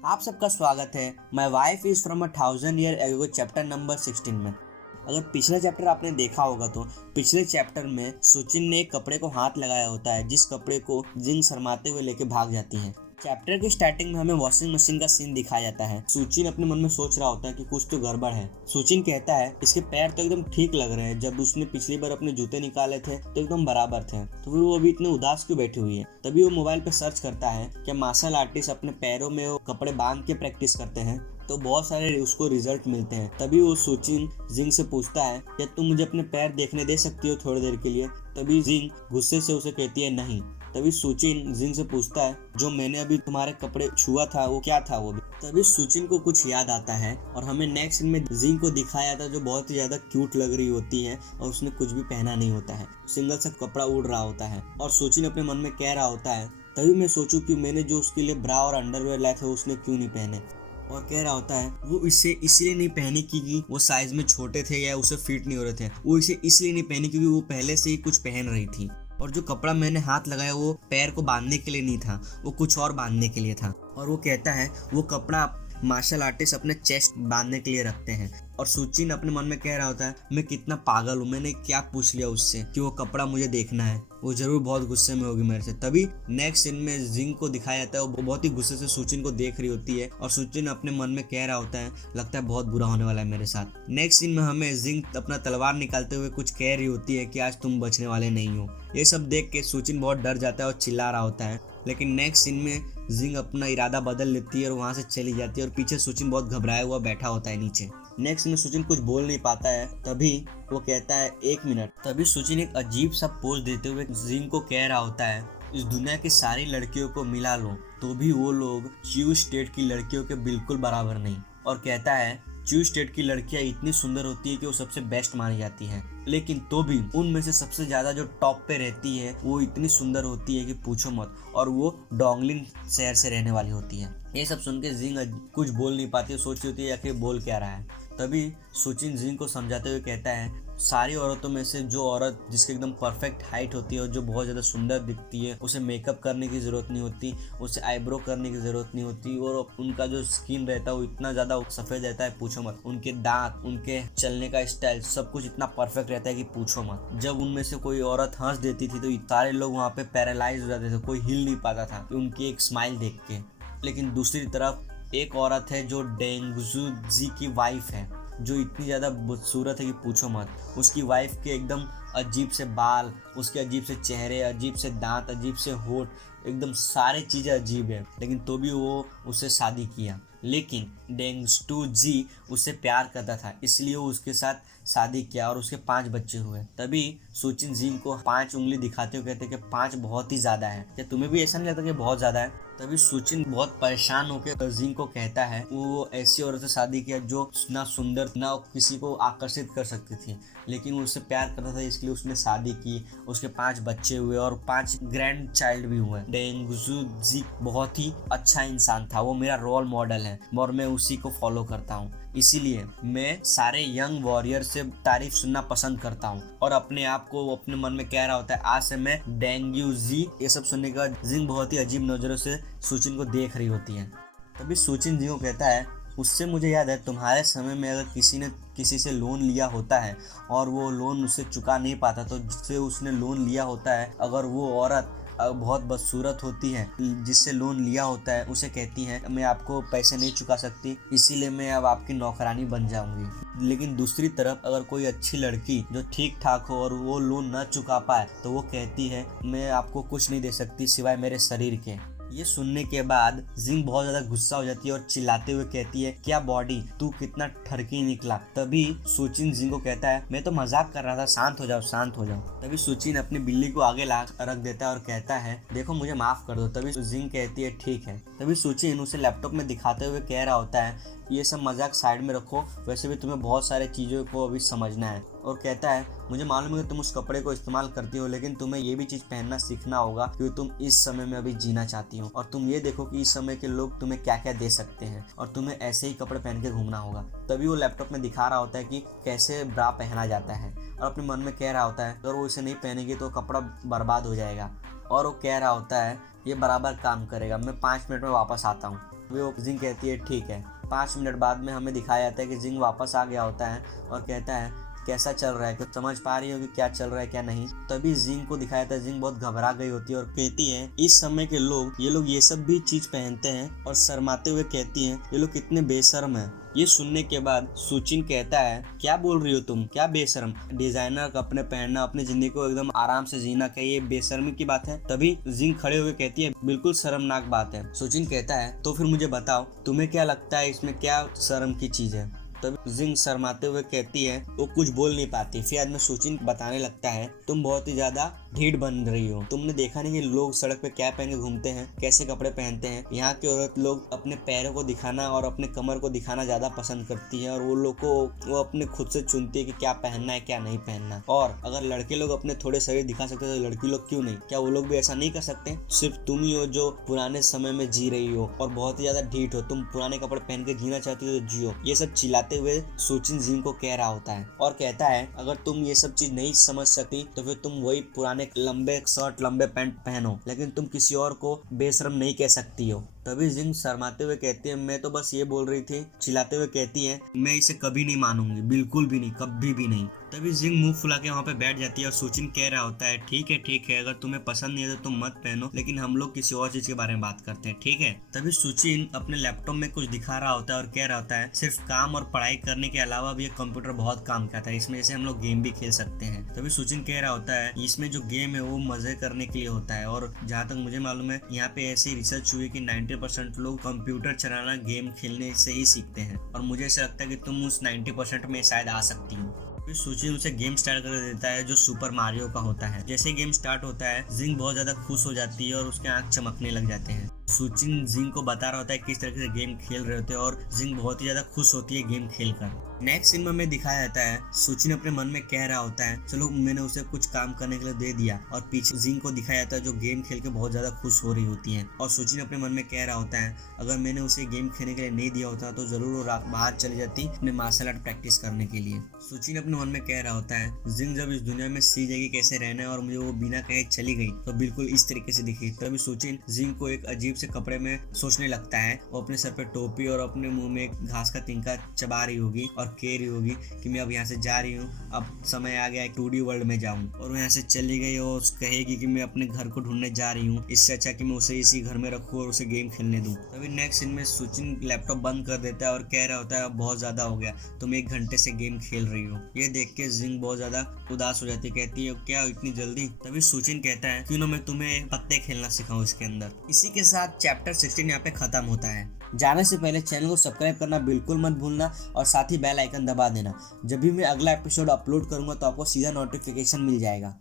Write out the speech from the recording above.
आप सबका स्वागत है। My wife is from 1000 year ago chapter number 16 में। अगर पिछला चैप्टर आपने देखा होगा तो पिछले चैप्टर में सुचिन ने एक कपड़े को हाथ लगाया होता है, जिस कपड़े को जिंग शर्माते हुए लेके भाग जाती है। चैप्टर की स्टार्टिंग में हमें वॉशिंग मशीन का सीन दिखाया जाता है। सुचिन अपने मन में सोच रहा होता है कि कुछ तो गड़बड़ है। सुचिन कहता है इसके पैर तो एकदम ठीक लग रहे हैं, जब उसने पिछली बार अपने जूते निकाले थे तो एकदम बराबर थे, तो फिर वो अभी इतने उदास क्यों बैठी हुई है। तभी वो मोबाइल पे सर्च करता है कि मार्शल आर्टिस्ट अपने पैरों में वो कपड़े बांध के प्रैक्टिस करते हैं, तो बहुत सारे उसको रिजल्ट मिलते हैं। तभी वो सुचिन जिंग से पूछता है क्या तुम मुझे अपने पैर देखने दे सकती हो थोड़ी देर के लिए। तभी जिंग गुस्से से उसे कहती है नहीं। तभी सुचिन जिंग से पूछता है जो मैंने अभी तुम्हारे कपड़े छुआ था वो क्या था वो भी। तभी सुचिन को कुछ याद आता है और हमें नेक्स्ट सीन में जिंग को दिखाया था जो बहुत ही ज्यादा क्यूट लग रही होती है और उसने कुछ भी पहना नहीं होता है, सिंगल सा कपड़ा उड़ रहा होता है और सुचिन अपने मन में कह रहा होता है तभी मैं सोचूं कि मैंने जो उसके लिए ब्रा और अंडरवेयर लाए थे उसने क्यों नहीं पहने। और कह रहा होता है वो इसे इसलिए नहीं पहनी क्योंकि वो साइज में छोटे थे या उसे फिट नहीं हो रहे थे, वो इसे इसलिए नहीं पहनी क्योंकि वो पहले से ही कुछ पहन रही थी। और जो कपड़ा मैंने हाथ लगाया वो पैर को बांधने के लिए नहीं था, वो कुछ और बांधने के लिए था। और वो कहता है वो कपड़ा मार्शल आर्टिस्ट अपने चेस्ट बांधने के लिए रखते हैं। और सुचिन अपने मन में कह रहा होता है मैं कितना पागल हूँ, मैंने क्या पूछ लिया उससे कि वो कपड़ा मुझे देखना है, वो जरूर बहुत गुस्से में होगी मेरे से। तभी नेक्स्ट सीन में जिंग को दिखाया जाता है, वो बहुत ही गुस्से से सुचिन को देख रही होती है और सुचिन अपने मन में कह रहा होता है लगता है बहुत बुरा होने वाला है मेरे साथ। नेक्स्ट सीन में हमें जिंग अपना तलवार निकालते हुए कुछ कह रही होती है कि आज तुम बचने वाले नहीं हो। ये सब देख के सुचिन बहुत डर जाता है और चिल्ला रहा होता है। लेकिन नेक्स्ट सीन में जिंग अपना इरादा बदल लेती है और वहां से चली जाती है और पीछे सुचिन बहुत घबराया हुआ बैठा होता है नीचे। नेक्स्ट में सुचिन कुछ बोल नहीं पाता है, तभी वो कहता है 1 मिनट। तभी सुचिन एक अजीब सा पोज देते हुए जिंग को कह रहा होता है इस दुनिया की सारी लड़कियों को मिला लो तो भी वो लोग च्यू स्टेट की लड़कियों के बिल्कुल बराबर नहीं। और कहता है च्यू स्टेट की लड़कियां इतनी सुंदर होती है कि वो सबसे बेस्ट मानी जाती हैं, लेकिन तो भी उनमें से सबसे ज्यादा जो टॉप पे रहती है वो इतनी सुंदर होती है कि पूछो मत, और वो डोंगलिन शहर से रहने वाली होती है। ये सब सुन के जिंग कुछ बोल नहीं पाती, सोच रही होती है आखिर बोल क्या रहा है। तभी सुचिन जिंग को समझाते हुए कहता है सारी औरतों में से जो औरत जिसकी एकदम परफेक्ट हाइट होती है और जो बहुत ज़्यादा सुंदर दिखती है, उसे मेकअप करने की ज़रूरत नहीं होती, उसे आईब्रो करने की ज़रूरत नहीं होती, और उनका जो स्किन रहता है वो इतना ज़्यादा सफ़ेद रहता है पूछो मत। उनके दांत, उनके चलने का स्टाइल, सब कुछ इतना परफेक्ट रहता है कि पूछो मत। जब उनमें से कोई औरत हंस देती थी तो सारे लोग वहाँ पे पैरालाइज हो जाते थे, कोई हिल नहीं पाता था उनकी एक स्माइल देख के। लेकिन दूसरी तरफ एक औरत है जो डेंगजू जी की वाइफ है, जो इतनी ज़्यादा खूबसूरत है कि पूछो मत। उसकी वाइफ के एकदम अजीब से बाल, उसके अजीब से चेहरे, अजीब से दांत, अजीब से होठ, एकदम सारे चीज़ें अजीब है, लेकिन तो भी वो उससे शादी किया। लेकिन डेंगस्टू जी उससे प्यार करता था, इसलिए वो उसके साथ शादी किया और उसके 5 बच्चे हुए। तभी सुचिन जिंग को 5 उंगली दिखाते हुए कहते कि 5 बहुत ही ज़्यादा है, क्या तुम्हें भी ऐसा नहीं लगता कि बहुत ज़्यादा है। तभी सुचिन बहुत परेशान होकर जिंग को कहता है वो ऐसी औरत से शादी किया जो ना सुंदर ना किसी को आकर्षित कर सकती थी, लेकिन वो उससे प्यार करता था इसलिए उसने शादी की, उसके 5 बच्चे हुए और 5 ग्रैंड चाइल्ड भी हुए। डेंगजू जी बहुत ही अच्छा इंसान था, वो मेरा रोल मॉडल है और मैं उसी को फॉलो करता हूँ, इसीलिए मैं सारे यंग वॉरियर से तारीफ सुनना पसंद करता हूँ। और अपने आप को वो अपने मन में कह रहा होता है आज से मैं डेंग्यू जी। ये सब सुनने के बाद जिंग बहुत ही अजीब नजरों से सुचिन को देख रही होती है। तभी सुचिन जी को कहता है उससे मुझे याद है तुम्हारे समय में अगर किसी ने किसी से लोन लिया होता है और वो लोन उससे चुका नहीं पाता, तो जिससे उसने लोन लिया होता है अगर वो औरत बहुत बदसूरत होती है जिससे लोन लिया होता है, उसे कहती है मैं आपको पैसे नहीं चुका सकती इसीलिए मैं अब आपकी नौकरानी बन जाऊंगी। लेकिन दूसरी तरफ अगर कोई अच्छी लड़की जो ठीक ठाक हो और वो लोन न चुका पाए तो वो कहती है मैं आपको कुछ नहीं दे सकती सिवाय मेरे शरीर के। ये सुनने के बाद जिंग बहुत ज्यादा गुस्सा हो जाती है और चिल्लाते हुए कहती है क्या बॉडी, तू कितना ठरकी निकला। तभी सुचिन जिंग को कहता है मैं तो मजाक कर रहा था, शांत हो जाओ शांत हो जाओ। तभी सुचिन अपनी बिल्ली को आगे ला रख देता है और कहता है देखो मुझे माफ कर दो। तभी जिंग कहती है ठीक है। तभी सुचिन उसे लैपटॉप में दिखाते हुए कह रहा होता है ये सब मजाक साइड में रखो, वैसे भी तुम्हें बहुत सारे चीज़ों को अभी समझना है। और कहता है मुझे मालूम है कि तुम उस कपड़े को इस्तेमाल करती हो, लेकिन तुम्हें ये भी चीज़ पहनना सीखना होगा क्योंकि तुम इस समय में अभी जीना चाहती हो, और तुम ये देखो कि इस समय के लोग तुम्हें क्या क्या दे सकते हैं और तुम्हें ऐसे ही कपड़े पहन के घूमना होगा। तभी वो लैपटॉप में दिखा रहा होता है कि कैसे ब्रा पहना जाता है और अपने मन में कह रहा होता है अगर वो इसे नहीं पहनेगी तो कपड़ा बर्बाद हो जाएगा। और वो कह रहा होता है ये बराबर काम करेगा, मैं 5 मिनट में वापस आता हूँ। वो जिंग कहती है ठीक है। 5 मिनट बाद में हमें दिखाया जाता है कि जिंग वापस आ गया होता है और कहता है कैसा चल रहा है, कुछ समझ पा रही हो कि क्या चल रहा है क्या नहीं। तभी जिंग को दिखाया जाता है, जिंग बहुत घबरा गई होती है और कहती है इस समय के लोग ये सब भी चीज पहनते हैं, और शर्माते हुए कहती हैं ये लोग कितने बेशर्म हैं। ये सुनने के बाद सुचिन कहता है क्या बोल रही हो तुम, क्या बेशर्म, डिजाइनर कपड़े पहनना, अपनी जिंदगी को एकदम आराम से जीना, क्या ये बेशर्मी की बात है। तभी जिंग खड़े हुए कहती है बिल्कुल शर्मनाक बात है। सुचिन कहता है तो फिर मुझे बताओ तुम्हें क्या लगता है इसमें क्या शर्म की चीज है। तभी जिंग शर्माते हुए कहती है, वो कुछ बोल नहीं पाती। फिर आदमी सुचिन बताने लगता है तुम बहुत ही ज्यादा ढीठ बन रही हो, तुमने देखा नहीं कि लोग सड़क पे क्या पहन के घूमते हैं, कैसे कपड़े पहनते हैं। यहाँ की औरत लोग अपने पैरों को दिखाना और अपने कमर को दिखाना ज्यादा पसंद करती है, और वो लोग को वो अपने खुद से चुनती है कि क्या पहनना है क्या नहीं पहनना। और अगर लड़के लोग अपने थोड़े शरीर दिखा सकते हैं तो लड़की लोग क्यों नहीं, क्या वो लोग भी ऐसा नहीं कर सकते। सिर्फ तुम ही हो जो पुराने समय में जी रही हो और बहुत ही ज्यादा ढीठ हो, तुम पुराने कपड़े पहन के जीना चाहती हो तो जियो। ये सब चिल्लाते हुए सुचिन जिंग को कह रहा होता है और कहता है अगर तुम ये सब चीज नहीं समझ सकती तो फिर तुम वही पुराने लंबे शर्ट लंबे पैंट पहनो, लेकिन तुम किसी और को बेशर्म नहीं कह सकती हो। तभी जिंग शर्माते हुए कहती है मैं तो बस ये बोल रही थी। चिल्लाते हुए कहती है मैं इसे कभी नहीं मानूंगी, बिल्कुल भी नहीं, कभी भी नहीं। तभी जिंग मुंह फुला के वहाँ पे बैठ जाती है और सुचिन कह रहा होता है ठीक है अगर तुम्हें पसंद नहीं है तो तुम मत पहनो, लेकिन हम लोग किसी और चीज के बारे में बात करते हैं, ठीक है। तभी सुचिन अपने लैपटॉप में कुछ दिखा रहा होता है और कह रहा होता है सिर्फ काम और पढ़ाई करने के अलावा भी ये कंप्यूटर बहुत काम करता है, इसमें जैसे हम लोग गेम भी खेल सकते हैं। तभी सुचिन कह रहा होता है इसमें जो गेम है वो मजे करने के लिए होता है, और जहाँ तक मुझे मालूम है यहाँ पे ऐसी रिसर्च हुई कि 90% लोग कंप्यूटर चलाना गेम खेलने से ही सीखते हैं, और मुझे ऐसा लगता है कि तुम उस 90% में शायद आ सकती हो। फिर सुचिन उसे गेम स्टार्ट कर देता है जो सुपर मारियो का होता है। जैसे गेम स्टार्ट होता है जिंग बहुत ज्यादा खुश हो जाती है और उसके आंख चमकने लग जाते हैं। सुचिन जिंग को बता रहा होता है किस तरीके से गेम खेल रहे होते हैं और जिंग बहुत ही ज्यादा खुश होती है गेम खेलकर। नेक्स्ट सीन में हमें दिखाया जाता है सुचिन अपने मन में कह रहा होता है चलो मैंने उसे कुछ काम करने के लिए दे दिया, और पीछे जिंग को दिखाया जाता है जो गेम खेल के बहुत ज्यादा खुश हो रही होती है। और सुचिन अपने मन में कह रहा होता है अगर मैंने उसे गेम खेलने के लिए नहीं दिया होता तो जरूर वो बाहर चली जाती अपने मार्शल आर्ट प्रैक्टिस करने के लिए। सुचिन अपने मन में कह रहा होता है जिंग जब इस दुनिया में सीख जाएगी कैसे रहना है और मुझे वो बिना कहे चली गई तो बिल्कुल इस तरीके से दिखी। तभी सुचिन जिंग को एक अजीब से कपड़े में सोचने लगता है, वो अपने सर पे टोपी और अपने मुंह में एक घास का तिनका चबा रही होगी और कह रही होगी कि मैं अब यहाँ से जा रही हूँ, अब समय आ गया 2D वर्ल्ड में जाऊँ। और वो यहाँ से चली गई और कहेगी कि मैं अपने घर को ढूंढने जा रही हूँ, इससे अच्छा कि मैं उसे इसी घर में रखूँ और उसे गेम खेलने दूँ। तभी नेक्स्ट सीन में सुचिन लैपटॉप बंद कर देता है और कह रहा होता है अब बहुत ज्यादा हो गया, तुम 1 घंटे से गेम खेल रही हो। ये देख के जिंग बहुत ज्यादा उदास हो जाती है, कहती है क्या इतनी जल्दी। तभी सुचिन कहता है क्यों ना मैं तुम्हें पत्ते खेलना सिखाऊं इसके अंदर। इसी के साथ चैप्टर 16 यहाँ पे खत्म होता है। जाने से पहले चैनल को सब्सक्राइब करना बिल्कुल मत भूलना और साथ ही बेल आइकन दबा देना। जब भी मैं अगला एपिसोड अपलोड करूंगा तो आपको सीधा नोटिफिकेशन मिल जाएगा।